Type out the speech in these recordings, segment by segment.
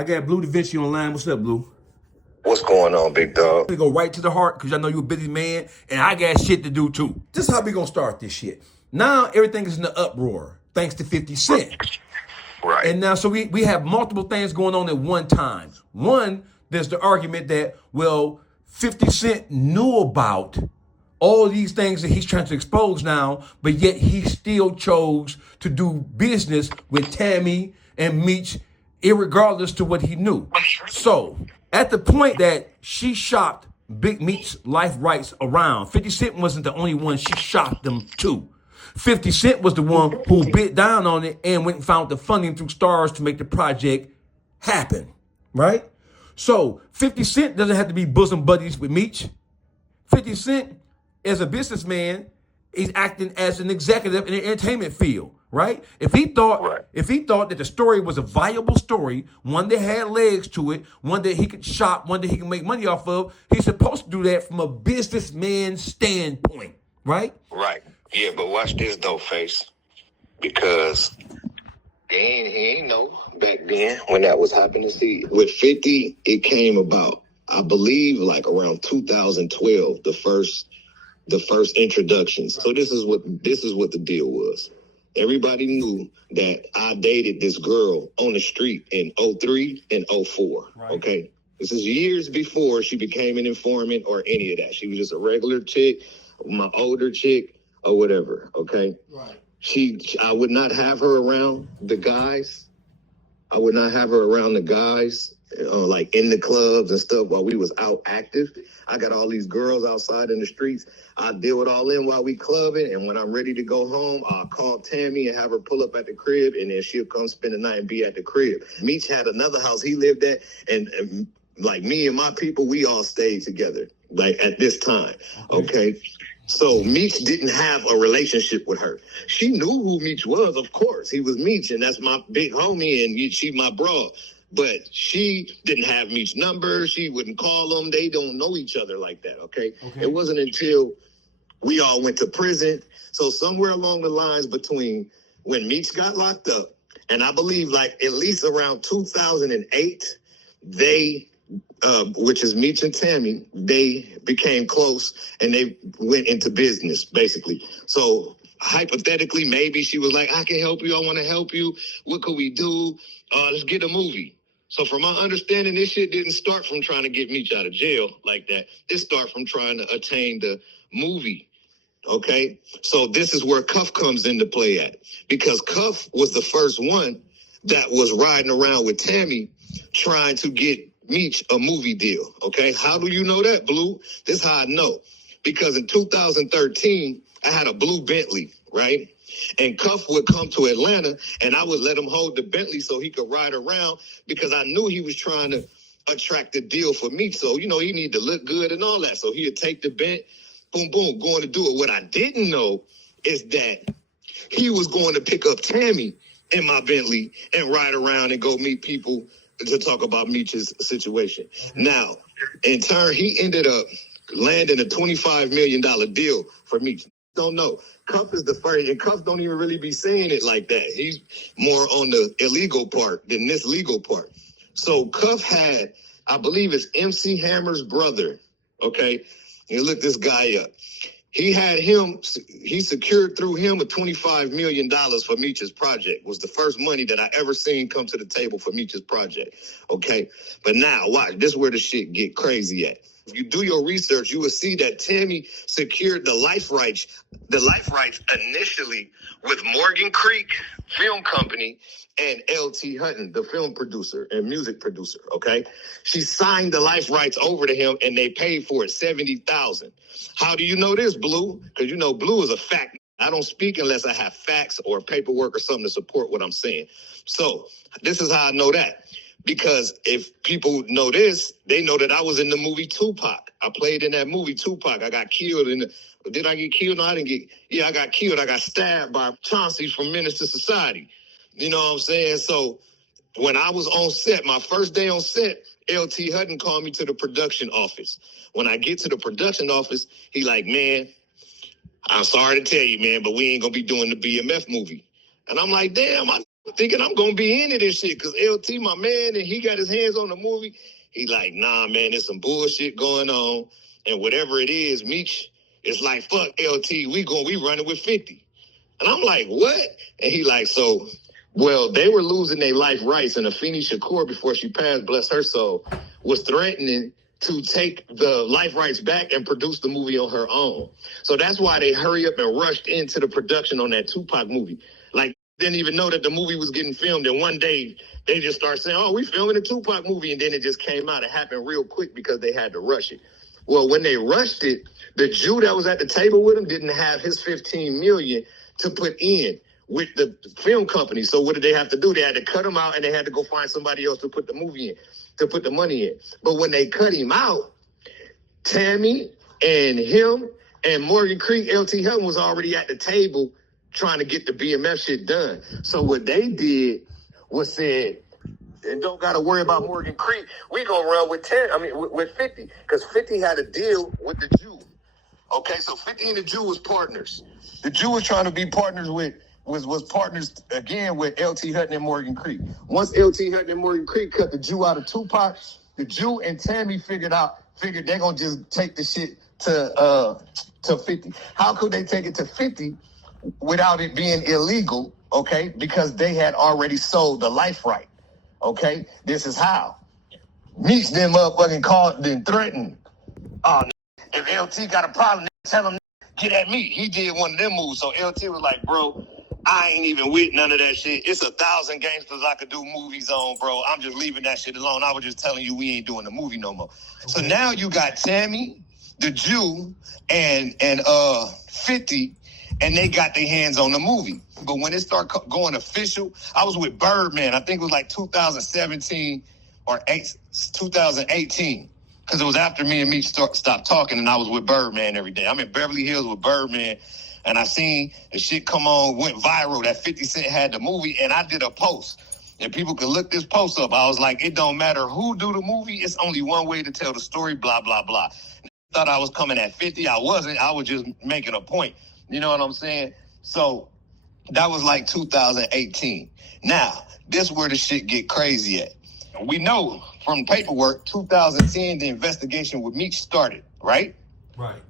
I got Bleu Davinci online. What's up, Blue? What's going on, big dog? We go right to the heart because I know you're a busy man, and I got shit to do too. This is how we gonna start this shit. Now everything is in the uproar thanks to 50 Cent. Right. And now, so we have multiple things going on at one time. One, there's the argument that, well, 50 Cent knew about all these things that he's trying to expose now, but yet he still chose to do business with Tammy and Meech, irregardless to what he knew. So, at the point that she shopped Big Meech's life rights around, 50 Cent wasn't the only one she shopped them to. 50 Cent was the one who bit down on it and went and found the funding through Stars to make the project happen, right? So 50 Cent doesn't have to be bosom buddies with Meech. 50 Cent, as a businessman, is acting as an executive in the entertainment field, right? If he thought that the story was a viable story, one that had legs to it, one that he could shop, one that he can make money off of, he's supposed to do that from a businessman standpoint, right? Right. Yeah, but watch this though, Face. Because he ain't know back then when that was happening. See, with 50, it came about, I believe, like around 2012, the first introductions. So this is what the deal was. Everybody knew that I dated this girl on the street in 03 and 04. Right. Okay. This is years before she became an informant or any of that. She was just a regular chick, my older chick, or whatever, okay? Right. I would not have her around the guys. I would not have her around the guys, like in the clubs and stuff while we was out active. I got all these girls outside in the streets. I deal it all in while we clubbing, and when I'm ready to go home, I'll call Tammy and have her pull up at the crib, and then she'll come spend the night and be at the crib. Meech had another house he lived at, and like me and my people, we all stayed together, like at this time, okay? So Meech didn't have a relationship with her. She knew who Meech was, of course. He was Meech, and that's my big homie, and she my bro. But she didn't have Meech's number. She wouldn't call him. They don't know each other like that, okay? It wasn't until we all went to prison. So somewhere along the lines between when Meech got locked up, and I believe like at least around 2008, they... which is Meech and Tammy, they became close and they went into business, basically. So hypothetically, maybe she was like, I can help you. I want to help you. What could we do? Let's get a movie. So from my understanding, this shit didn't start from trying to get Meech out of jail like that. It started from trying to attain the movie. Okay? So this is where Cuff comes into play at. Because Cuff was the first one that was riding around with Tammy trying to get Meech a movie deal, okay? How do you know that, Blue? This is how I know. Because in 2013, I had a blue Bentley, right? And Cuff would come to Atlanta, and I would let him hold the Bentley so he could ride around because I knew he was trying to attract a deal for Meech. So, you know, he needed to look good and all that. So he'd take the Bent, boom, boom, going to do it. What I didn't know is that he was going to pick up Tammy in my Bentley and ride around and go meet people to talk about Meech's situation. Now, in turn, he ended up landing a $25 million deal for Meech. Don't know. Cuff is the first, and Cuff don't even really be saying it like that. He's more on the illegal part than this legal part. So Cuff had, I believe it's MC Hammer's brother, okay? You look this guy up. He secured through him a $25 million for Meech's project. Was the first money that I ever seen come to the table for Meech's project, okay? But now, watch, this is where the shit get crazy at. If you do your research, you will see that Tammy secured the life rights initially with Morgan Creek Film Company and L.T. Hutton, the film producer and music producer, okay? She signed the life rights over to him, and they paid for it, $70,000. How do you know this, Blue? Because you know Blue is a fact. I don't speak unless I have facts or paperwork or something to support what I'm saying. So this is how I know that. Because if people know this, they know that I was in the movie Tupac. I played in that movie Tupac. I got killed did I get killed? No, I didn't get, yeah, I got killed. I got stabbed by Chauncey from Menace to Society. You know what I'm saying? So when I was on set, my first day on set, L.T. Hutton called me to the production office. When I get to the production office, he like, man, I'm sorry to tell you, man, but we ain't going to be doing the BMF movie. And I'm like, damn, I thinking I'm gonna be into this shit because LT, my man, and he got his hands on the movie. He like, nah, man, there's some bullshit going on, and whatever it is, Meech is like, fuck LT, we running with 50. And I'm like, what? And he like, so, well, they were losing their life rights, and Afeni Shakur, before she passed, bless her soul, was threatening to take the life rights back and produce the movie on her own. So that's why they hurry up and rushed into the production on that Tupac movie. Like, didn't even know that the movie was getting filmed, and one day they just start saying, oh, we filming a Tupac movie, and then it just came out. It happened real quick because they had to rush it. Well, when they rushed it, the Jew that was at the table with him didn't have his $15 million to put in with the film company. So what did they have to do? They had to cut him out, and they had to go find somebody else to put the movie in, to put the money in. But when they cut him out, Tammy and him and Morgan Creek, LT Helton was already at the table trying to get the BMF shit done. So what they did was said, and don't got to worry about Morgan Creek. We gonna run with with 50, because 50 had a deal with the Jew. Okay, so 50 and the Jew was partners. The Jew was trying to be partners with was partners again with LT Hutton and Morgan Creek. Once LT Hutton and Morgan Creek cut the Jew out of Tupac, the Jew and Tammy figured they're gonna just take the shit to 50. How could they take it to 50 without it being illegal? Okay, because they had already sold the life right. Okay, this is how. Meech then motherfucking called, then threatened. Oh, if LT got a problem, tell him get at me. He did one of them moves. So LT was like, bro, I ain't even with none of that shit. It's 1,000 gangsters I could do movies on, bro. I'm just leaving that shit alone. I was just telling you we ain't doing the movie no more. Okay. So now you got Tammy, the Jew, and 50, and they got their hands on the movie. But when it started going official, I was with Birdman. I think it was like 2017 or 2018. Because it was after me and Meech stopped talking, and I was with Birdman every day. I'm in Beverly Hills with Birdman, and I seen the shit come on, went viral, that 50 Cent had the movie, and I did a post. And people could look this post up. I was like, it don't matter who do the movie. It's only one way to tell the story, blah, blah, blah. Thought I was coming at 50. I wasn't. I was just making a point. You know what I'm saying? So that was like 2018. Now, this where the shit get crazy at. We know from paperwork, 2010, the investigation with Meech started, right? Right.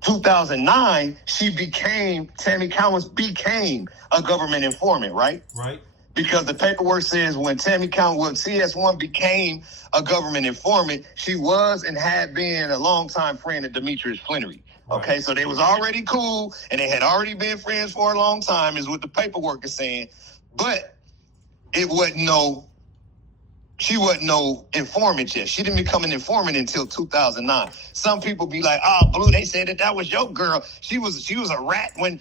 2009, Tammy Cowens became a government informant, right? Right. Because the paperwork says when CS1 became a government informant, she was and had been a longtime friend of Demetrius Flannery. Right. Okay, so they was already cool, and they had already been friends for a long time, is what the paperwork is saying. But she wasn't no informant yet. She didn't become an informant until 2009. Some people be like, "Oh, Blue, they said that was your girl. She was a rat when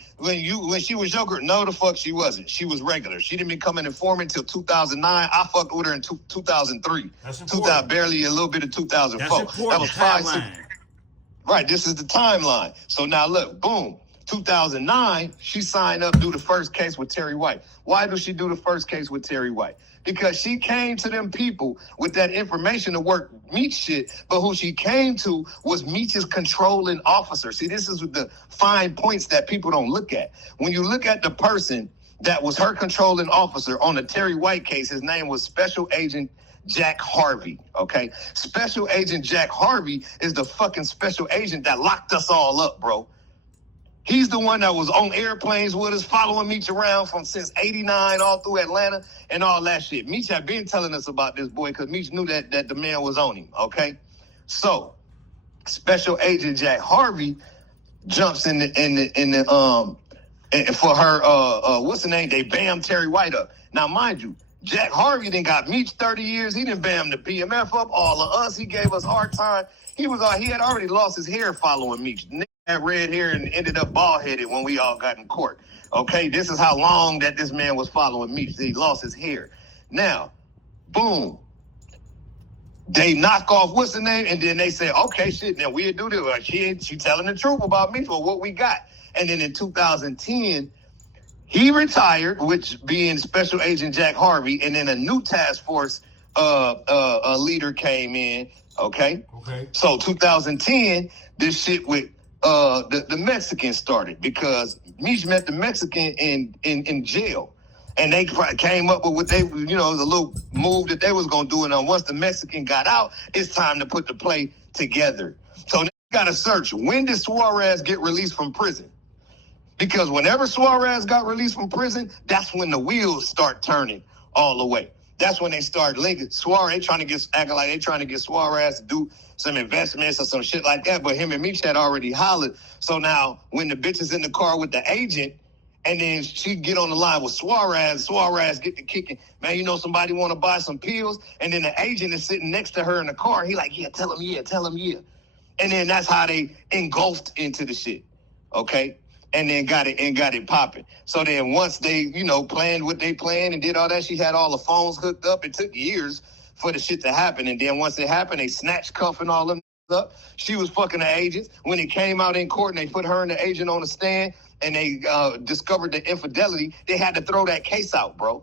she was your girl." No, the fuck she wasn't. She was regular. She didn't become an informant until 2009. I fucked with her in 2003. That's important. Barely a little bit of 2004. That's important. That was 5 6. Right, this is the timeline. So now look, boom. 2009, she signed up to do the first case with Terry White. Why do she do the first case with Terry White? Because she came to them people with that information to work Meech shit, but who she came to was Meech's controlling officer. See, this is the fine points that people don't look at. When you look at the person that was her controlling officer on the Terry White case, his name was Special Agent Jack Harvey, okay? Special Agent Jack Harvey is the fucking special agent that locked us all up, bro. He's the one that was on airplanes with us, following Meech around since 89 all through Atlanta and all that shit. Meech had been telling us about this boy because Meech knew that the man was on him, okay? So, Special Agent Jack Harvey jumps for her, what's the name? They bam Terry White up. Now, mind you, Jack Harvey then got Meech 30 years. He didn't bam the BMF up, all of us. He gave us hard time. He had already lost his hair following Meech. Had red hair and ended up bald-headed when we all got in court. Okay, this is how long that this man was following Meech. He lost his hair. Now, boom. They knock off what's the name, and then they say, okay, shit, now we'll do this. She telling the truth about Meech for what we got. And then in 2010, he retired, which being Special Agent Jack Harvey, and then a new task force leader came in. Okay. So 2010, this shit with the Mexican started because Meech met the Mexican in jail. And they came up with what they, the little move that they was going to do. And once the Mexican got out, it's time to put the play together. So they got to search, when did Suarez get released from prison? Because whenever Suarez got released from prison, that's when the wheels start turning all the way. That's when they start linking Suarez, acting like they trying to get Suarez to do some investments or some shit like that. But him and Meech had already hollered. So now when the bitch is in the car with the agent, and then she get on the line with Suarez get to kicking. Man, somebody want to buy some pills, and then the agent is sitting next to her in the car. He like, yeah, tell him yeah. And then that's how they engulfed into the shit. Okay? And then got it popping. So then once they, planned what they planned and did all that, she had all the phones hooked up. It took years for the shit to happen. And then once it happened, they snatched cuffing all them up. She was fucking the agents. When it came out in court and they put her and the agent on the stand and they discovered the infidelity, they had to throw that case out, bro.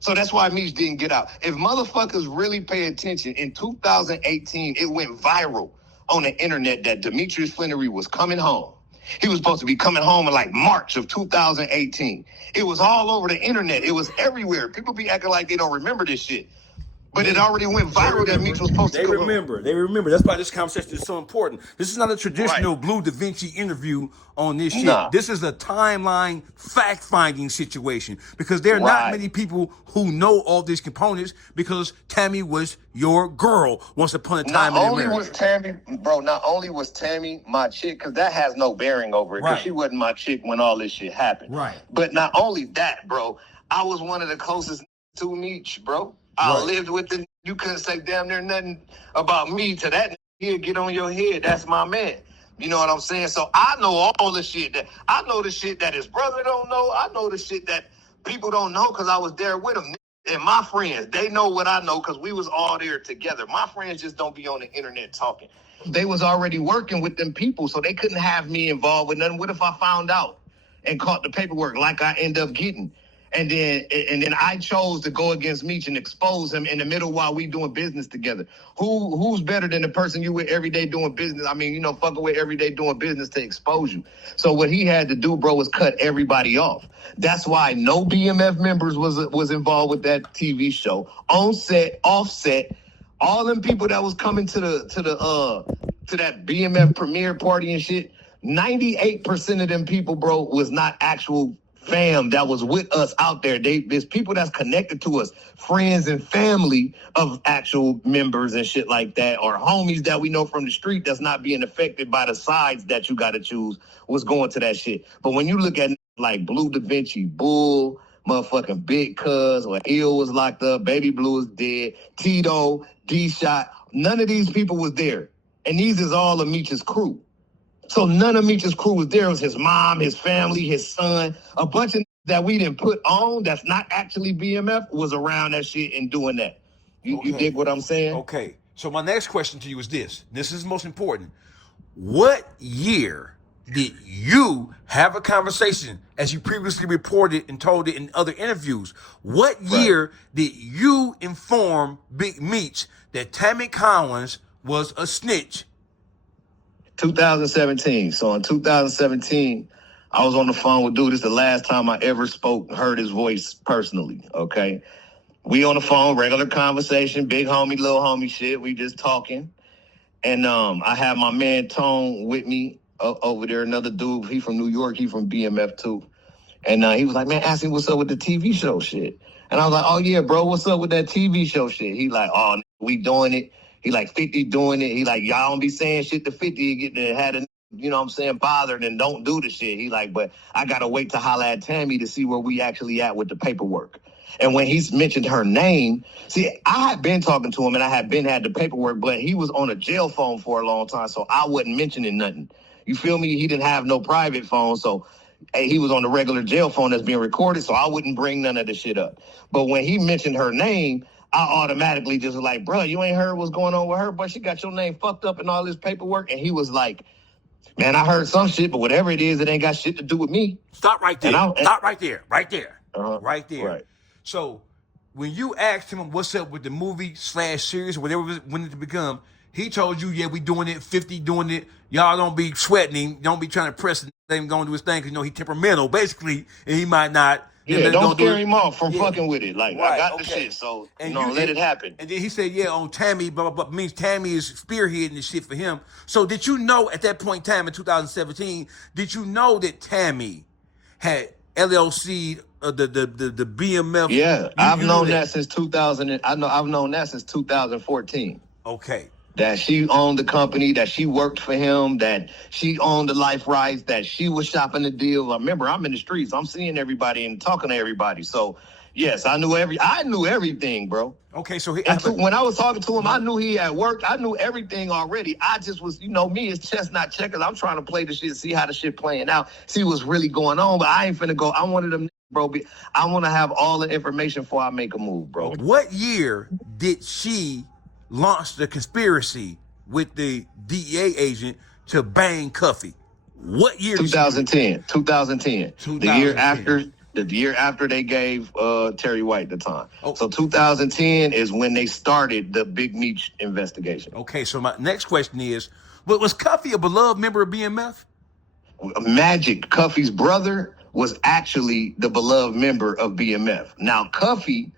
So that's why Meech didn't get out. If motherfuckers really pay attention, in 2018, it went viral on the internet that Demetrius Flannery was coming home. He was supposed to be coming home in like March of 2018. It was all over the internet. It was everywhere. People be acting like they don't remember this shit. But it already went viral that Meech was supposed to come home. They remember. That's why this conversation is so important. This is not a traditional Bleu Davinci interview on this shit. Nah. This is a timeline fact-finding situation because there are not many people who know all these components because Tammy was your girl once upon a time in America. Not only was Tammy my chick, because that has no bearing over it, because she wasn't my chick when all this shit happened. Right. But not only that, bro, I was one of the closest to Meech, bro. I lived with him. You couldn't say damn near nothing about me to that. He'll get on your head. That's my man. You know what I'm saying? So I know all the shit I know the shit that his brother don't know. I know the shit that people don't know because I was there with him. And my friends, they know what I know because we was all there together. My friends just don't be on the internet talking. They was already working with them people, so they couldn't have me involved with nothing. What if I found out and caught the paperwork like I end up getting? And then I chose to go against Meech and expose him in the middle while we doing business together. Who's better than the person you with every day doing business? I mean, fucking with every day doing business to expose you. So what he had to do, bro, was cut everybody off. That's why no BMF members was involved with that TV show. On set, off set, all them people that was coming to that BMF premiere party and shit. 98% of them people, bro, was not actual fam that was with us out there. There's people that's connected to us, friends and family of actual members and shit like that, or homies that we know from the street that's not being affected by the sides that you got to choose was going to that shit. But when you look at like Bleu Davinci, Bull, motherfucking Big Cuz, or Ill was locked up, Baby Blue is dead, Tito, D-Shot, none of these people was there. And these is all of Meech's crew. So none of Meech's crew was there. It was his mom, his family, his son. A bunch of that we didn't put on that's not actually BMF was around that shit and doing that. You dig what I'm saying? Okay. So my next question to you is this. This is most important. What year did you have a conversation, as you previously reported and told it in other interviews? What year did you inform Big Meech that Tammy Collins was a snitch? 2017. So in 2017, I was on the phone with dude. This is the last time I ever heard his voice personally, okay? We on the phone, regular conversation, big homie, little homie shit. We just talking. And I have my man Tone with me over there, another dude. He from New York. He from BMF too. And he was like, man, ask me what's up with the TV show shit. And I was like, oh, yeah, bro, what's up with that TV show shit? He like, oh, we doing it. He like 50 doing it. He like, y'all don't be saying shit to 50. You get to had a, bothered and don't do the shit. He like, but I got to wait to holler at Tammy to see where we actually at with the paperwork. And when he's mentioned her name, see, I had been talking to him and I had the paperwork, but he was on a jail phone for a long time, so I wasn't mentioning nothing. You feel me? He didn't have no private phone, so he was on the regular jail phone that's being recorded, so I wouldn't bring none of the shit up. But when he mentioned her name, I automatically just was like, bro, you ain't heard what's going on with her, but she got your name fucked up in all this paperwork. And he was like, man, I heard some shit, but whatever it is, it ain't got shit to do with me. Stop right there. Stop right there. Right there. Right there. Right. So when you asked him what's up with the movie/series, whatever it was, when it become, he told you, yeah, we doing it, 50 doing it. Y'all don't be sweating him. Don't be trying to press him going to do his thing because, he temperamental, basically, and he might not Yeah, don't do scare it. him off from Yeah. fucking with it. Like, I got the shit, so, And let it happen. And then he said, yeah, on Tammy, but means Tammy is spearheading the shit for him. So did you know at that point in time in 2017, did you know that Tammy had LLC, the BMF? Yeah, You I've knew known that since 2000. I've known that since 2014. Okay. That she owned the company, that she worked for him, that she owned the life rights, that she was shopping the deal. Remember, I'm in the streets. I'm seeing everybody and talking to everybody. So, yes, I knew everything, bro. Okay, so when I was talking to him, I knew he had worked. I knew everything already. I just was, me, it's chestnut checkers. I'm trying to play the shit, see how the shit playing out, see what's really going on. But I ain't finna go. I wanted them, bro. I want to have all the information before I make a move, bro. What year did she launch the conspiracy with the DEA agent to bang Cuffy? What year? 2010. 2010. The year after they gave Terry White the time. Oh. So 2010 is when they started the Big Meech investigation. Okay, so my next question is, was Cuffy a beloved member of BMF? Magic, Cuffy's brother, was actually the beloved member of BMF. Now, Cuffy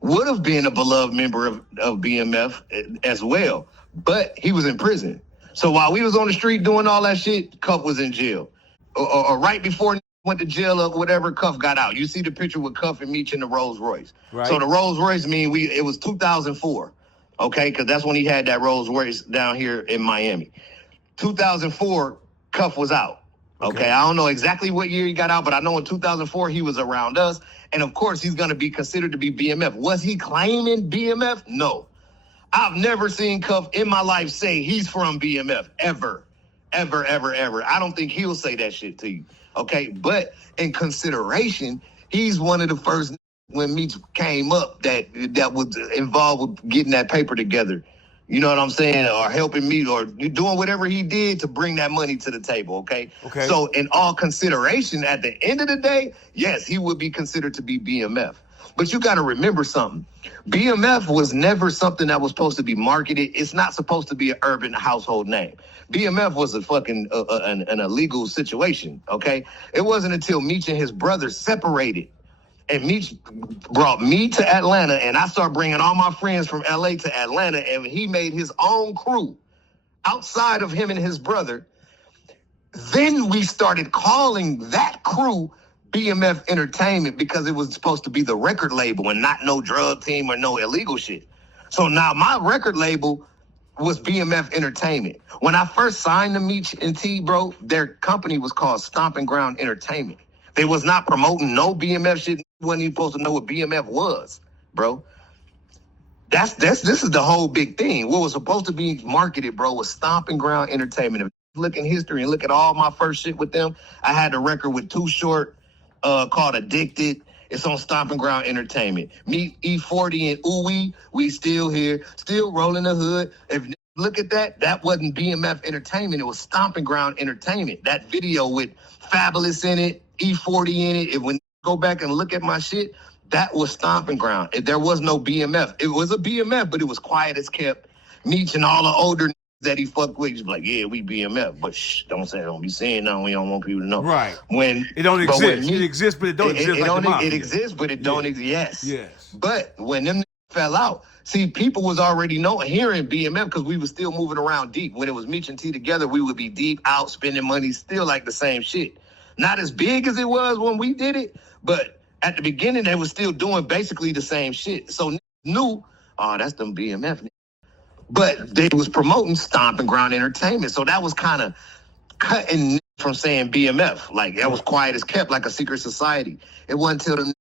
would have been a beloved member of BMF as well, but he was in prison. So while we was on the street doing all that shit, Cuff was in jail. Or right before went to jail or whatever, Cuff got out. You see the picture with Cuff and Meech in the Rolls Royce. Right. So the Rolls Royce it was 2004, okay? Because that's when he had that Rolls Royce down here in Miami. 2004, Cuff was out. Okay, I don't know exactly what year he got out, but I know in 2004 he was around us. And of course, he's going to be considered to be BMF. Was he claiming BMF? No. I've never seen Cuff in my life say he's from BMF, ever. Ever, ever, ever. I don't think he'll say that shit to you. Okay, but in consideration, he's one of the first when Meech came up that was involved with getting that paper together. You know what I'm saying? Or helping me or doing whatever he did to bring that money to the table, okay? So in all consideration, at the end of the day, yes, he would be considered to be BMF. But you got to remember something. BMF was never something that was supposed to be marketed. It's not supposed to be an urban household name. BMF was a fucking an illegal situation, okay? It wasn't until Meech and his brother separated and Meech brought me to Atlanta, and I started bringing all my friends from L.A. to Atlanta, and he made his own crew outside of him and his brother. Then we started calling that crew BMF Entertainment because it was supposed to be the record label and not no drug team or no illegal shit. So now my record label was BMF Entertainment. When I first signed to Meech and T, bro, their company was called Stomping Ground Entertainment. They was not promoting no BMF shit. Wasn't even supposed to know what BMF was, bro. This is the whole big thing. What was supposed to be marketed, bro, was Stomping Ground Entertainment. If you look in history and look at all my first shit with them, I had a record with Too Short called Addicted. It's on Stomping Ground Entertainment. Me, E40 and Ooey, we still here, still rolling the hood. If you look at that, that wasn't BMF Entertainment. It was Stomping Ground Entertainment. That video with Fabulous in it, E40 in it. When you go back and look at my shit, that was Stomping Ground. There was no BMF. It was a BMF, but it was quiet as kept. Meech and all the older that he fucked with, he's like, yeah, we BMF, but don't be saying nothing. We don't want people to know. Right. When it don't exist. It exists, but it don't exist. It exists, but it don't exist. Yes. But when them fell out, see, people was already hearing BMF because we was still moving around deep. When it was Meech and T together, we would be deep out spending money, still like the same shit. Not as big as it was when we did it, but at the beginning, they was still doing basically the same shit. So knew, oh, that's them BMF. But they was promoting Stomping Ground Entertainment. So that was kind of cutting from saying BMF. Like, that was quiet as kept, like a secret society. It wasn't until the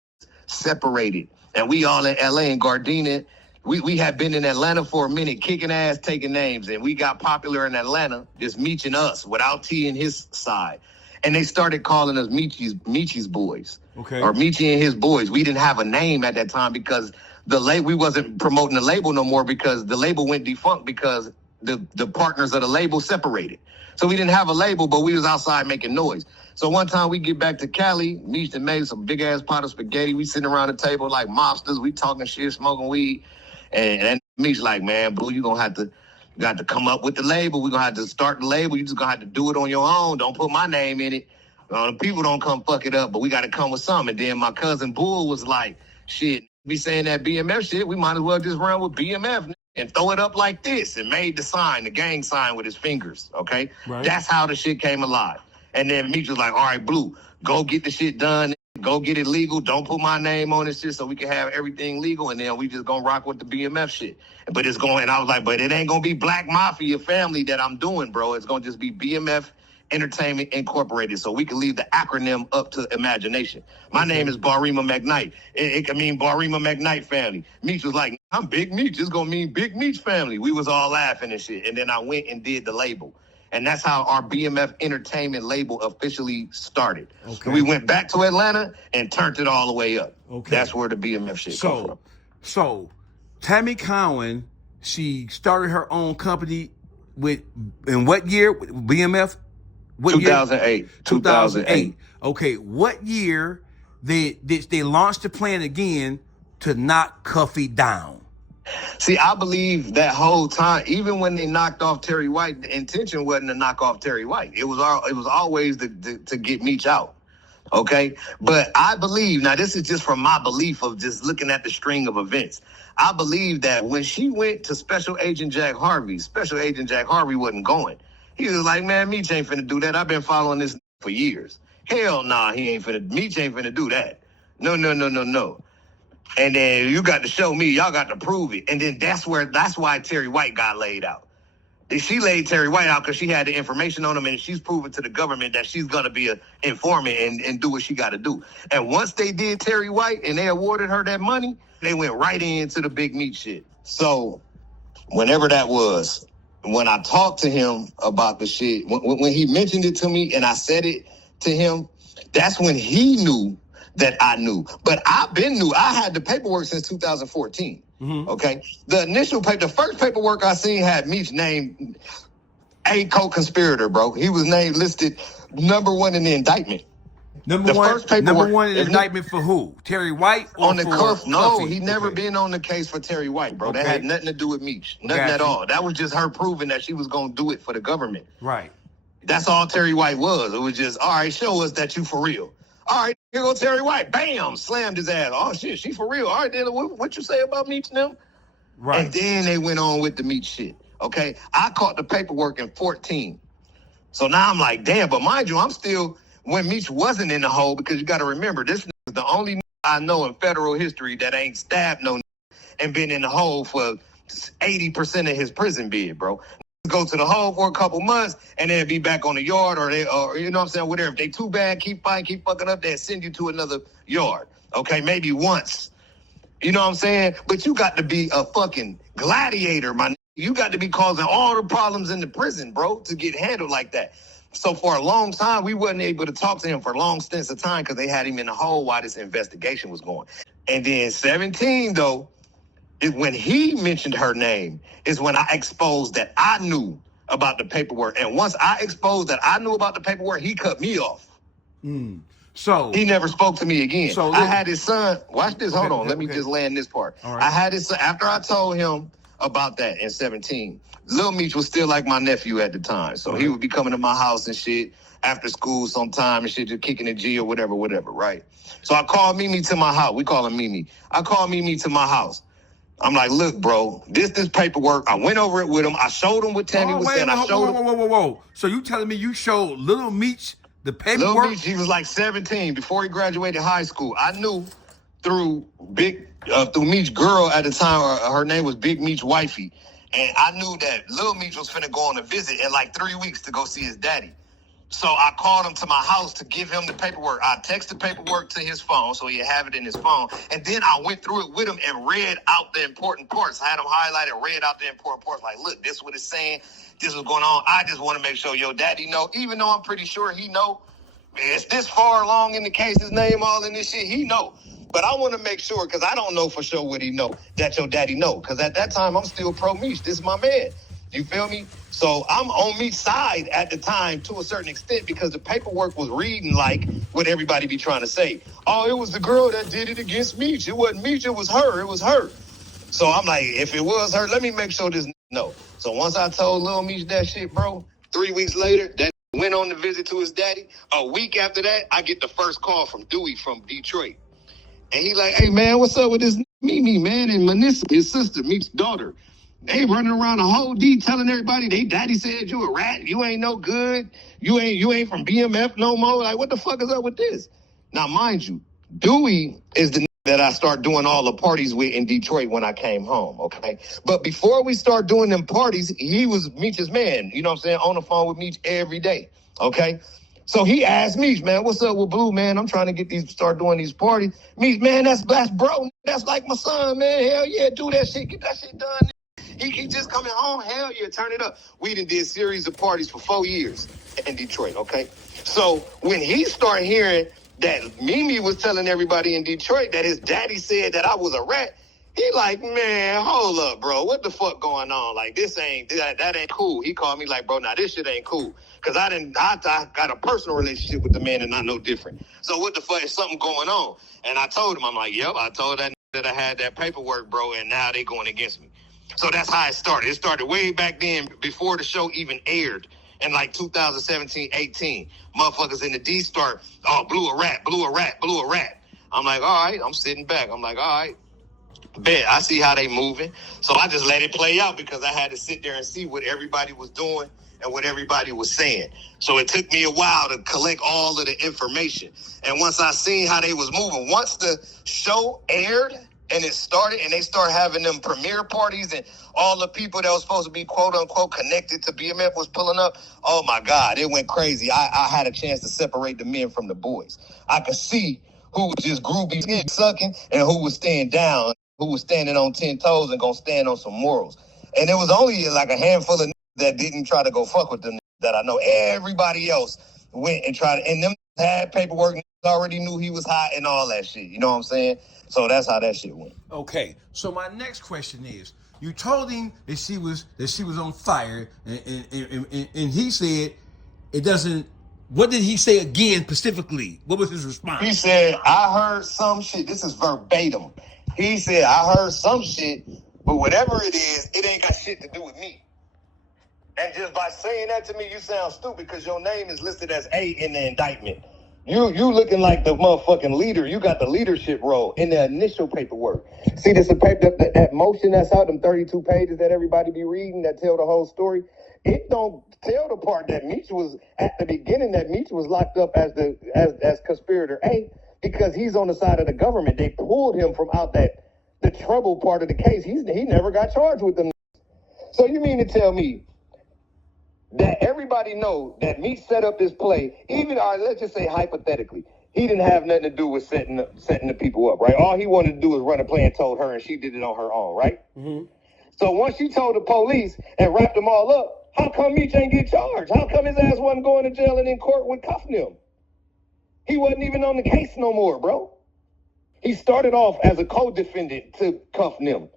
separated. And we all in L.A. and Gardena. We had been in Atlanta for a minute, kicking ass, taking names. And we got popular in Atlanta, just Meech and us, without T in his side. And they started calling us Meechie's boys. Okay. Or Meechie and his boys. We didn't have a name at that time because we wasn't promoting the label no more because the label went defunct because the partners of the label separated. So we didn't have a label, but we was outside making noise. So one time we get back to Cali, Meech and made some big ass pot of spaghetti. We sitting around the table like mobsters. We talking shit, smoking weed. And Meech like, man, boo, you got to come up with the label. We're going to have to start the label. You just going to have to do it on your own. Don't put my name in it. The people don't come fuck it up, but we got to come with some. And then my cousin Bull was like, shit, be saying that BMF shit, we might as well just run with BMF and throw it up like this, and made the sign, the gang sign with his fingers, okay? Right. That's how the shit came alive. And then Meech was like, all right, Blue, go get the shit done. Go get it legal. Don't put my name on this shit so we can have everything legal, and then we just gonna rock with the BMF shit. But it's going, and I was like, but it ain't gonna be Black Mafia Family that I'm doing, bro. It's gonna just be BMF Entertainment Incorporated, so we can leave the acronym up to imagination. My name is Barima McKnight. It can mean Barima McKnight Family. Meech was like, I'm Big Meech. It's gonna mean Big Meech Family. We was all laughing and shit, and then I went and did the label. And that's how our BMF Entertainment label officially started. Okay. And we went back to Atlanta and turned it all the way up. Okay. That's where the BMF shit comes from. So, Tammy Cowan, she started her own company in what year? BMF? What 2008. Year? 2008. Okay, what year did they launch the plan again to knock Cuffy down? See, I believe that whole time, even when they knocked off Terry White, the intention wasn't to knock off Terry White. It was always to get Meech out. Okay? But I believe, now this is just from my belief of just looking at the string of events. I believe that when she went to Special Agent Jack Harvey wasn't going. He was like, man, Meech ain't finna do that. I've been following this for years. Hell nah, Meech ain't finna do that. No. And then you got to show me, y'all got to prove it. And then that's why Terry White got laid out. She laid Terry White out because she had the information on him, and she's proven to the government that she's going to be an informant and do what she got to do. And once they did Terry White and they awarded her that money, they went right into the Big Meech shit. So whenever that was, when I talked to him about the shit, when he mentioned it to me and I said it to him, that's when he knew that I knew. But I've been knew. I had the paperwork since 2014. Mm-hmm. Okay? The first paperwork I seen had Meech named a co-conspirator, bro. He was listed number one in the indictment. Number one in the indictment for who? Terry White? Or on the cuff? No, he never been on the case for Terry White, bro. That had nothing to do with Meech. Nothing at all. That was just her proving that she was going to do it for the government. Right. That's all Terry White was. It was just, all right, show us that you for real. All right, here go Terry White. Bam! Slammed his ass. Oh, shit, she for real. All right, then what you say about Meech and them? Right. And then they went on with the Meech shit, okay? I caught the paperwork in 14. So now I'm like, damn, but mind you, I'm still, when Meech wasn't in the hole, because you got to remember, this is the only I know in federal history that ain't stabbed no and been in the hole for 80% of his prison bid, bro. Go to the hole for a couple months and then be back on the yard, or you know what I'm saying, whatever. If they too bad, keep fighting, keep fucking up, they'll send you to another yard. Okay, maybe once. You know what I'm saying? But you got to be a fucking gladiator, man. You got to be causing all the problems in the prison, bro, to get handled like that. So for a long time, we wasn't able to talk to him for long stints of time because they had him in the hole while this investigation was going. And then 17, though, is when he mentioned her name, is when I exposed that I knew about the paperwork. And once I exposed that I knew about the paperwork, he cut me off. So he never spoke to me again. So I had his son. Watch this. Hold on. Let me just land this part. Right. I had his son, after I told him about that in 17. Lil Meech was still like my nephew at the time. So he would be coming to my house and shit after school sometime and shit, just kicking the G or whatever, right? So I called Mimi to my house. We call him Mimi. I called Mimi to my house. I'm like, look, bro, this paperwork. I went over it with him. I showed him what Tammy was saying. Whoa. So you telling me you showed Little Meech the paperwork? Little Meech, he was like 17 before he graduated high school. I knew through Meech's girl at the time, her name was Big Meech Wifey. And I knew that Lil Meech was finna go on a visit in like 3 weeks to go see his daddy. So I called him to my house to give him the paperwork. I texted the paperwork to his phone so he'd have it in his phone. And then I went through it with him and read out the important parts. I had him highlighted, read out the important parts. Like, look, this is what it's saying. This is going on. I just want to make sure your daddy know, even though I'm pretty sure he know. It's this far along in the case, his name all in this shit, he know. But I want to make sure, because I don't know for sure what he know, that your daddy know. Because at that time, I'm still pro Meech. This is my man. You feel me? So I'm on Meech's side at the time to a certain extent because the paperwork was reading like what everybody be trying to say. Oh, it was the girl that did it against Meech. It wasn't Meech, it was her. It was her. So I'm like, if it was her, let me make sure this no. So once I told Lil Meech that shit, bro, 3 weeks later, that Went on the visit to his daddy. A week after that, I get the first call from Dewey from Detroit. And he like, hey, man, what's up with this Mimi, man? And Manissa, his sister, Meech's daughter. They running around the whole D telling everybody they daddy said you a rat. You ain't no good. You ain't from BMF no more. Like, what the fuck is up with this? Now, mind you, Dewey is the that I start doing all the parties with in Detroit when I came home, okay? But before we start doing them parties, he was Meech's man, you know what I'm saying, on the phone with Meech every day, okay? So he asked Meech, man, what's up with Blue, man? I'm trying to start doing these parties. Meech, man, that's bro. That's like my son, man. Hell yeah, do that shit. Get that shit done. He just coming home. Hell yeah, turn it up. We done did a series of parties for 4 years in Detroit, okay? So when he started hearing that Mimi was telling everybody in Detroit that his daddy said that I was a rat, he like, man, hold up, bro. What the fuck going on? Like, that ain't cool. He called me like, bro, now this shit ain't cool. Because I got a personal relationship with the man and not no different. So what the fuck, is something going on? And I told him, I'm like, yep, I told that I had that paperwork, bro, and now they going against me. So that's how it started. It started way back then, before the show even aired. In like 2017, 18, motherfuckers in the D start, oh, Blue a rat. I'm like, all right, I'm sitting back. I'm like, all right, bet, I see how they moving. So I just let it play out because I had to sit there and see what everybody was doing and what everybody was saying. So it took me a while to collect all of the information. And once I seen how they was moving, once the show aired, and it started, and they start having them premiere parties, and all the people that was supposed to be quote unquote connected to BMF was pulling up. Oh my God, it went crazy. I had a chance to separate the men from the boys. I could see who was just groovy sucking and who was staying down, who was standing on 10 toes and gonna stand on some morals. And it was only like a handful of that didn't try to go fuck with them that I know. Everybody else went and tried, and them had paperwork, already knew he was hot and all that shit. You know what I'm saying? So that's how that shit went. Okay, so my next question is: you told him that she was on fire, and he said it doesn't. What did he say again specifically? What was his response? He said, "I heard some shit." This is verbatim. He said, "I heard some shit, but whatever it is, it ain't got shit to do with me." And just by saying that to me, you sound stupid because your name is listed as A in the indictment. You looking like the motherfucking leader. You got the leadership role in the initial paperwork. See, this paper, that motion that's out, them 32 pages that everybody be reading that tell the whole story. It don't tell the part that Meech was at the beginning, that Meech was locked up as conspirator A because he's on the side of the government. They pulled him from out the trouble part of the case. He never got charged with them. So you mean to tell me that everybody know that Meech set up this play, even, let's just say hypothetically, he didn't have nothing to do with setting the people up, right? All he wanted to do was run a play and told her, and she did it on her own, right? Mm-hmm. So once she told the police and wrapped them all up, how come Meech ain't get charged? How come his ass wasn't going to jail and in court with cuffing him? He wasn't even on the case no more, bro. He started off as a co-defendant to cuff him,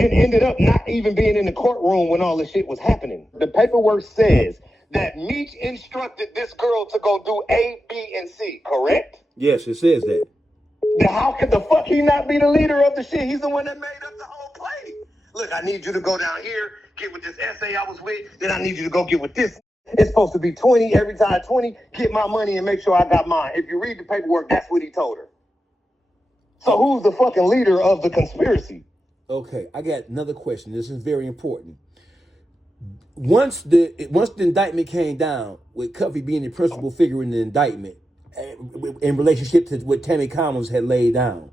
and ended up not even being in the courtroom when all the shit was happening. The paperwork says that Meech instructed this girl to go do A, B, and C, correct? Yes, it says that. Then how could the fuck he not be the leader of the shit? He's the one that made up the whole play. Look, I need you to go down here, get with this essay I was with, then I need you to go get with this. It's supposed to be 20, every time 20, get my money and make sure I got mine. If you read the paperwork, that's what he told her. So who's the fucking leader of the conspiracy? Okay, I got another question. This is very important. Once the indictment came down, with Cuffy being the principal figure in the indictment, in relationship to what Tammy Collins had laid down,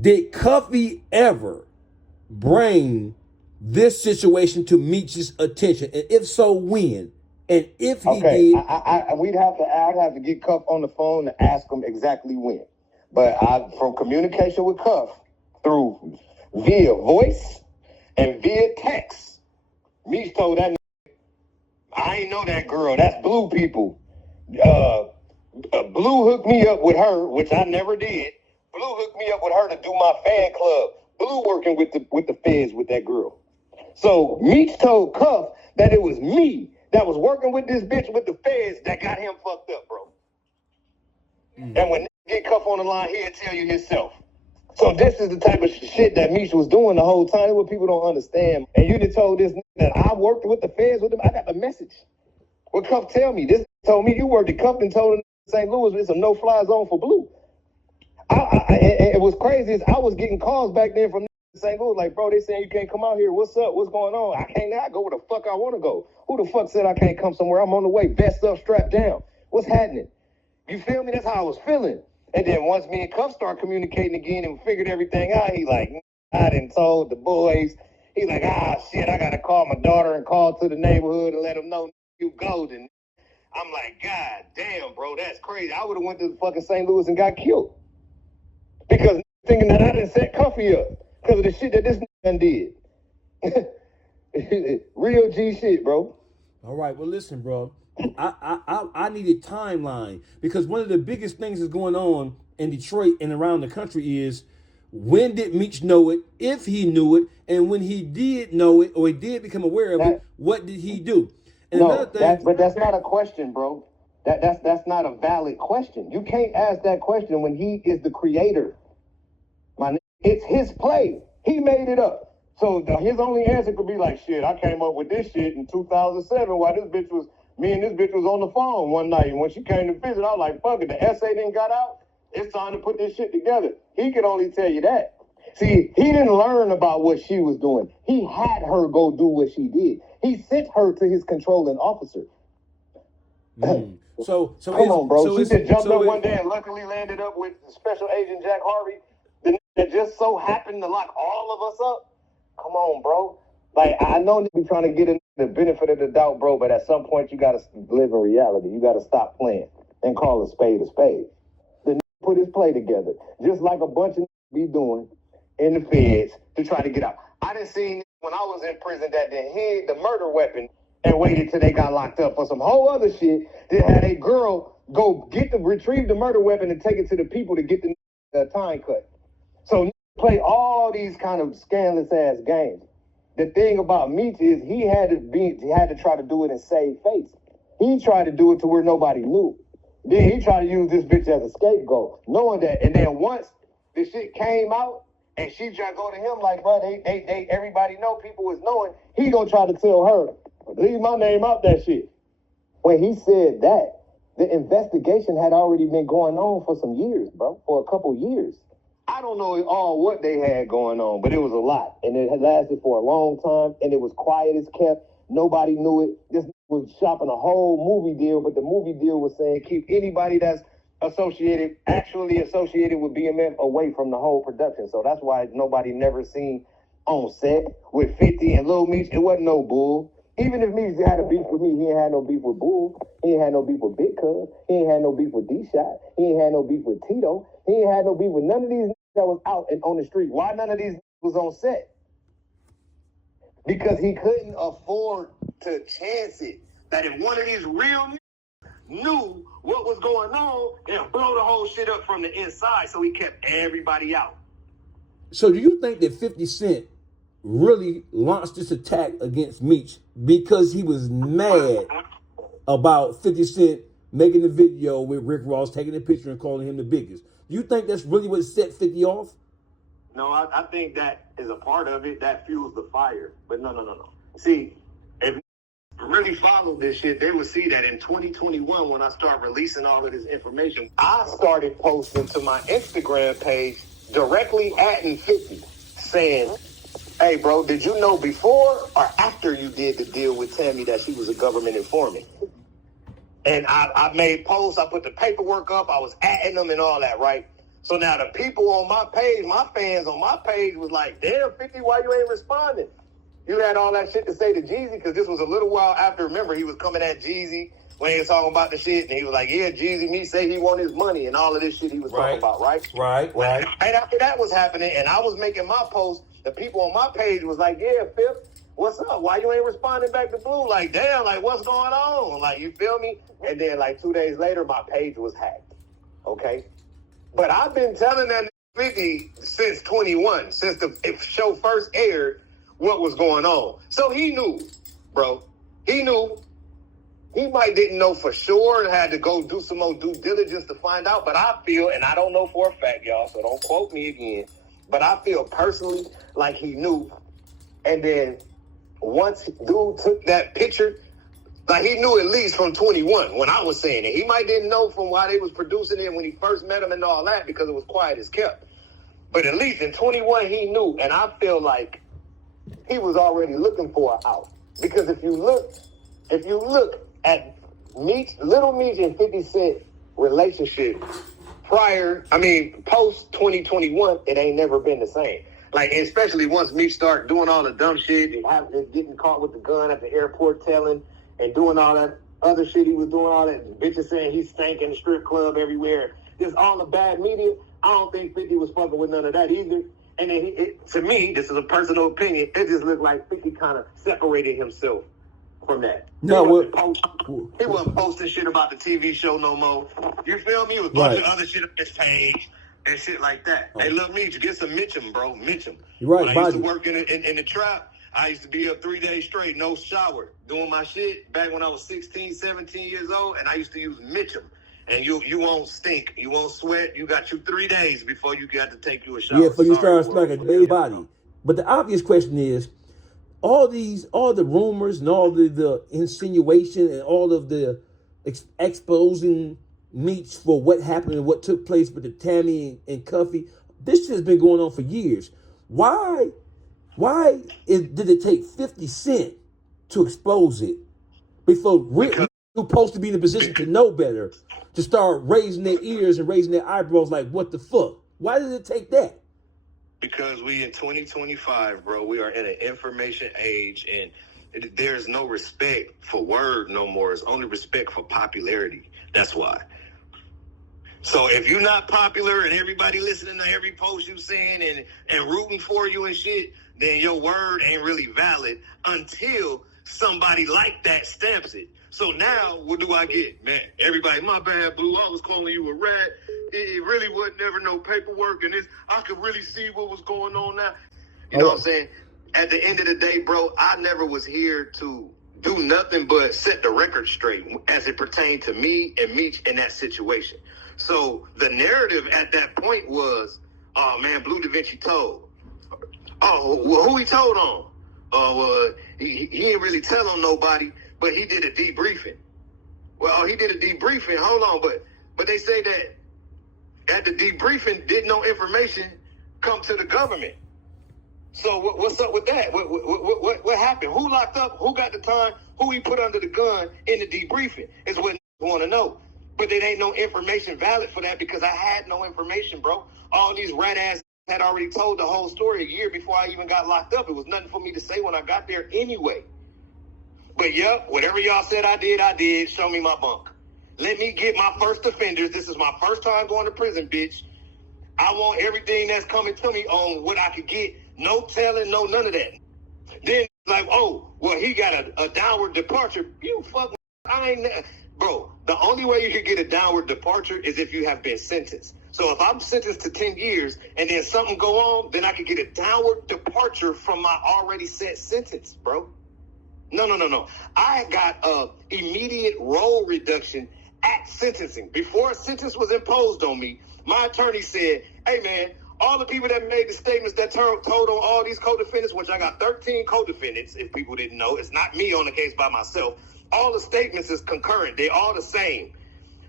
did Cuffy ever bring this situation to Meech's attention? And if so, when? And if he did, I'd have to get Cuff on the phone to ask him exactly when. But from communication with Cuff through via voice and via text, Meech told that I ain't know that girl. That's Blue people. Blue hooked me up with her, which I never did. Blue hooked me up with her to do my fan club. Blue working with the feds with that girl. So Meech told Cuff that it was me that was working with this bitch with the feds that got him fucked up, bro. And when get Cuff on the line, he'll tell you himself. So this is the type of shit that Meech was doing the whole time. What people don't understand. And you just told this that I worked with the feds with them. I got the message. Well, Cuff tell me. This told me you worked at Cuff and told him St. Louis it's a no-fly zone for Blue. It was crazy. I was getting calls back then from St. Louis, like, bro, they saying you can't come out here. What's up? What's going on? I can't now go where the fuck I want to go. Who the fuck said I can't come somewhere? I'm on the way, vest up, strapped down. What's happening? You feel me? That's how I was feeling. And then once me and Cuff start communicating again and figured everything out, he like, I done told the boys. He's like, shit, I got to call my daughter and call to the neighborhood and let them know you golden. I'm like, God damn, bro, that's crazy. I would have went to fucking St. Louis and got killed. Because thinking that I didn't set Cuffy up. Because of the shit that this done did. Real G shit, bro. All right, well, listen, bro. I need a timeline because one of the biggest things that's going on in Detroit and around the country is when did Meech know it, if he knew it, and when he did know it or he did become aware of it, what did he do? And no, but that's not a question, bro. That's not a valid question. You can't ask that question when he is the creator. It's his play. He made it up. So his only answer could be like, shit, I came up with this shit in 2007 while me and this bitch was on the phone one night. And when she came to visit, I was like, fuck it, the essay didn't got out. It's time to put this shit together. He could only tell you that. See, he didn't learn about what she was doing. He had her go do what she did. He sent her to his controlling officer. So come on, bro. She just jumped up one day and luckily landed up with Special Agent Jack Harvey. That just so happened to lock all of us up. Come on, bro. Like, I know they be trying to get the benefit of the doubt, bro, but at some point you got to live in reality. You got to stop playing and call a spade a spade. The put his play together, just like a bunch of be doing in the feds to try to get out. I done seen when I was in prison that they hid the murder weapon and waited till they got locked up for some whole other shit. They had a girl go retrieve the murder weapon and take it to the people to get the time cut. So play all these kind of scandalous ass games. The thing about Meech is he had to try to do it and save face. He tried to do it to where nobody knew. Then he tried to use this bitch as a scapegoat, knowing that. And then once the shit came out and she tried to go to him like, bro, they everybody know, people was knowing, he gonna try to tell her, leave my name out that shit. When he said that, the investigation had already been going on for some years, bro, for a couple years. I don't know all what they had going on, but it was a lot. And it had lasted for a long time, and it was quiet as kept. Nobody knew it. This was shopping a whole movie deal, but the movie deal was saying keep anybody that's actually associated with BMF away from the whole production. So that's why nobody never seen on set with 50 and Lil Meech. It wasn't no bull. Even if Meech had a beef with me, he ain't had no beef with Bull. He ain't had no beef with Big Cuz. He ain't had no beef with D-Shot. He ain't had no beef with Tito. He ain't had no beef with none of these that was out and on the street. Why none of these was on set? Because he couldn't afford to chance it. That if one of these real knew what was going on, and blow the whole shit up from the inside, so he kept everybody out. So do you think that 50 Cent really launched this attack against Meech because he was mad about 50 Cent making the video with Rick Ross, taking the picture and calling him the biggest? You think that's really what set 50 off? No, I think that is a part of it. That fuels the fire. But no. See, if really followed this shit, they would see that in 2021 when I start releasing all of this information, I started posting to my Instagram page directly atting 50, saying, hey, bro, did you know before or after you did the deal with Tammy that she was a government informant? And I made posts, I put the paperwork up, I was atting them and all that, right? So now the people on my page, my fans on my page was like, damn, 50, why you ain't responding? You had all that shit to say to Jeezy, because this was a little while after, remember, he was coming at Jeezy when he was talking about the shit, and he was like, yeah, Jeezy, me say he want his money, and all of this shit he was talking about, right? Right. Right after that was happening, and I was making my post, the people on my page was like, yeah, Fifth, what's up? Why you ain't responding back to Blue? Like, damn, like, what's going on? Like, you feel me? And then, like, 2 days later, my page was hacked, okay? But I've been telling that 50 since 21, since the show first aired, what was going on. So he knew, bro. He knew. He might didn't know for sure and had to go do some more due diligence to find out. But I feel, and I don't know for a fact, y'all, so don't quote me again, but I feel personally like he knew. And then once dude took that picture, Like, he knew at least from 21 when I was saying it. He might didn't know from why they was producing it when he first met him and all that because it was quiet as kept. But at least in 21 he knew, and I feel like he was already looking for an out. Because if you look at Little Meech and 50 Cent relationship post 2021, it ain't never been the same. Like, especially once Meech start doing all the dumb shit and getting caught with the gun at the airport telling and doing all that other shit he was doing, all that bitches saying he stank in the strip club everywhere. Just all the bad media. I don't think 50 was fucking with none of that either. And then to me, this is a personal opinion, it just looked like 50 kind of separated himself from that. No, he wasn't posting shit about the TV show no more. You feel me? It was a bunch of other shit on his page and shit like that. Hey, look, Meech, get some Mitchum, bro. Mitchum. You're right, when I used to work in the trap, I used to be up 3 days straight, no shower, doing my shit back when I was 16, 17 years old, and I used to use Mitchum. And you won't stink, you won't sweat. You got 3 days before you got to take you a shower. Yeah, for you start smacking a baby body. But the obvious question is, all the rumors and all the insinuation and all of the exposing Meech for what happened and what took place with the Tammy and Cuffy, this shit has been going on for years. Why did it take 50 Cent to expose it before who's supposed to be in a position to know better to start raising their ears and raising their eyebrows like, what the fuck? Why did it take that? Because we in 2025, bro. We are in an information age, and there's no respect for word no more. It's only respect for popularity. That's why. So if you're not popular and everybody listening to every post you saying and rooting for you and shit, then your word ain't really valid until somebody like that stamps it. So now, what do I get? Man, everybody, my bad, Blue, I was calling you a rat. It really wasn't never no paperwork, and I could really see what was going on now. You know what I'm saying? At the end of the day, bro, I never was here to do nothing but set the record straight as it pertained to me and Meech in that situation. So the narrative at that point was, oh, man, Bleu Davinci told. Oh, well, who he told on? Well, he didn't really tell on nobody, but he did a debriefing. Well, he did a debriefing. Hold on, but they say that at the debriefing, did no information come to the government. So what's up with that? What happened? Who locked up? Who got the time? Who he put under the gun in the debriefing is what I want to know. But there ain't no information valid for that because I had no information, bro. All these rat ass had already told the whole story a year before I even got locked up. It was nothing for me to say when I got there anyway. But yep, whatever y'all said I did. Show me my bunk. Let me get my first offenders. This is my first time going to prison, bitch. I want everything that's coming to me on what I could get. No telling, no none of that. Then like, oh, well, he got a downward departure. You fuck, bro. The only way you could get a downward departure is if you have been sentenced. So if I'm sentenced to 10 years and then something go on, then I could get a downward departure from my already set sentence, bro. No. I got a immediate role reduction at sentencing. Before a sentence was imposed on me, my attorney said, hey, man, all the people that made the statements that told on all these co-defendants, which I got 13 co-defendants, if people didn't know, it's not me on the case by myself. All the statements is concurrent. They all the same.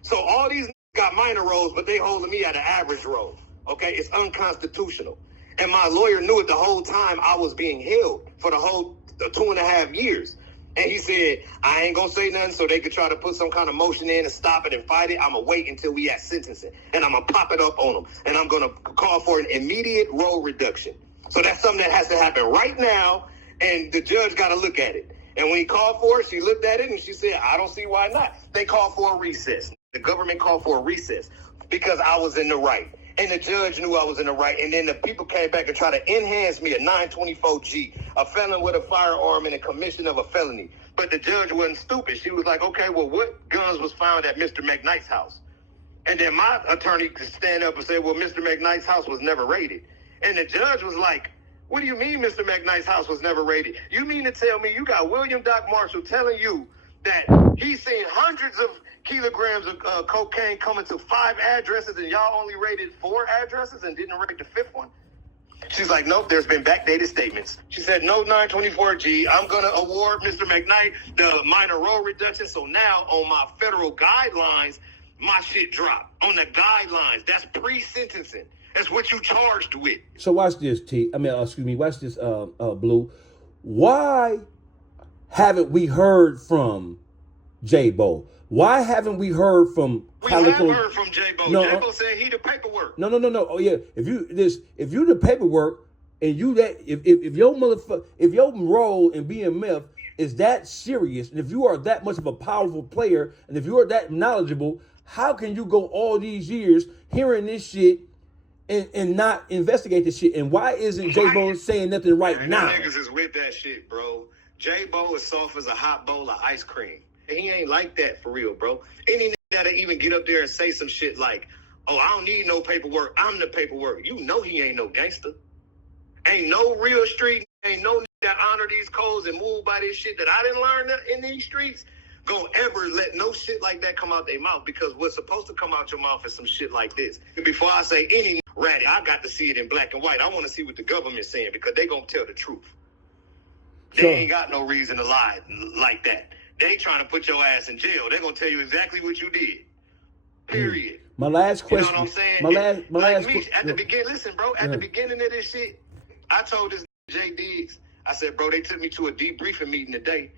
So all these got minor roles, but they holding me at an average role. Okay, it's unconstitutional. And my lawyer knew it the whole time I was being held for the whole 2.5 years. And he said, I ain't gonna say nothing so they could try to put some kind of motion in and stop it and fight it. I'm gonna wait until we at sentencing. And I'm gonna pop it up on them. And I'm gonna call for an immediate role reduction. So that's something that has to happen right now. And the judge got to look at it. And when he called for it, she looked at it and she said, I don't see why not. They called for a recess. The government called for a recess because I was in the right. And the judge knew I was in the right. And then the people came back and tried to enhance me a 924G, a felon with a firearm and a commission of a felony. But the judge wasn't stupid. She was like, okay, well, what guns was found at Mr. McKnight's house? And then my attorney could stand up and say, well, Mr. McKnight's house was never raided. And the judge was like, what do you mean Mr. McKnight's house was never raided? You mean to tell me you got William Doc Marshall telling you that he's seen hundreds of kilograms of cocaine coming to 5 addresses and y'all only raided 4 addresses and didn't raid the 5th one? She's like, nope, there's been backdated statements. She said, no 924G, I'm going to award Mr. McKnight the minor role reduction. So now on my federal guidelines, my shit dropped. On the guidelines, that's pre-sentencing. That's what you charged with. So watch this, watch this, Blue. Why haven't we heard from J-Bo? Why haven't we heard from Calico? We have heard from J-Bo. No, J-Bo said he the paperwork. No. Oh yeah. If you the paperwork and you that if your role in BMF is that serious, and if you are that much of a powerful player, and if you are that knowledgeable, how can you go all these years hearing this shit and not investigate this shit? And why isn't J-Bo saying nothing right now? Niggas is with that shit, bro. J-Bo is soft as a hot bowl of ice cream. He ain't like that for real, bro. Any nigga that'll even get up there and say some shit like, oh, I don't need no paperwork, I'm the paperwork. You know he ain't no gangster. Ain't no real street, ain't no nigga that honor these codes and move by this shit that I didn't learn in these streets gonna ever let no shit like that come out their mouth, because what's supposed to come out your mouth is some shit like this. And before I say any ratty, I got to see it in black and white. I want to see what the government's saying, because they gonna tell the truth. They ain't got no reason to lie like that. They trying to put your ass in jail. They're going to tell you exactly what you did. Period. My last question. You know what I'm saying? My last question. At the beginning, listen, bro, at the beginning of this shit, I told this J Diggs, I said, bro, they took me to a debriefing meeting today,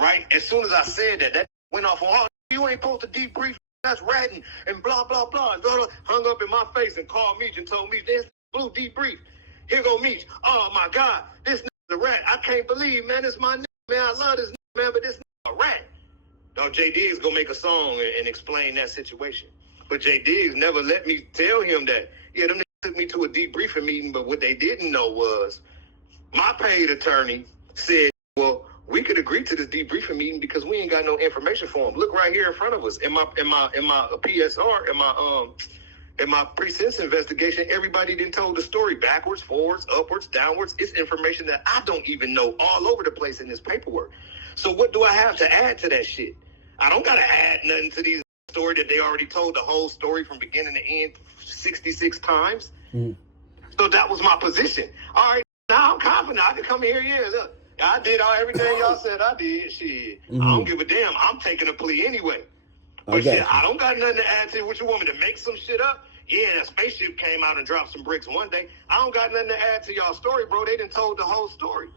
right? As soon as I said that went off on, you ain't supposed to debrief, that's ratting, and blah, blah, blah. Hung up in my face and called Meech and told me, this Blue debrief. Here go Meech. Oh, my God, this nigga's a rat. I can't believe, man, it's my nigga, man. I love this nigga, man, but this a rat. Now, J Diggs gonna make a song and explain that situation. But J Diggs never let me tell him that, yeah, them niggas took me to a debriefing meeting, but what they didn't know was my paid attorney said, well, we could agree to this debriefing meeting because we ain't got no information for him. Look right here in front of us. In my PSR, in my pre-sentence investigation, everybody done told the story backwards, forwards, upwards, downwards. It's information that I don't even know all over the place in this paperwork. So what do I have to add to that shit? I don't got to add nothing to these story that they already told the whole story from beginning to end 66 times. So that was my position. All right, now I'm confident. I can come here, look, I did everything y'all said I did. Shit, I don't give a damn. I'm taking a plea anyway. But shit, I don't got nothing to add to it. What you want me to make some shit up? Yeah, that spaceship came out and dropped some bricks one day. I don't got nothing to add to y'all story, bro. They done told the whole story.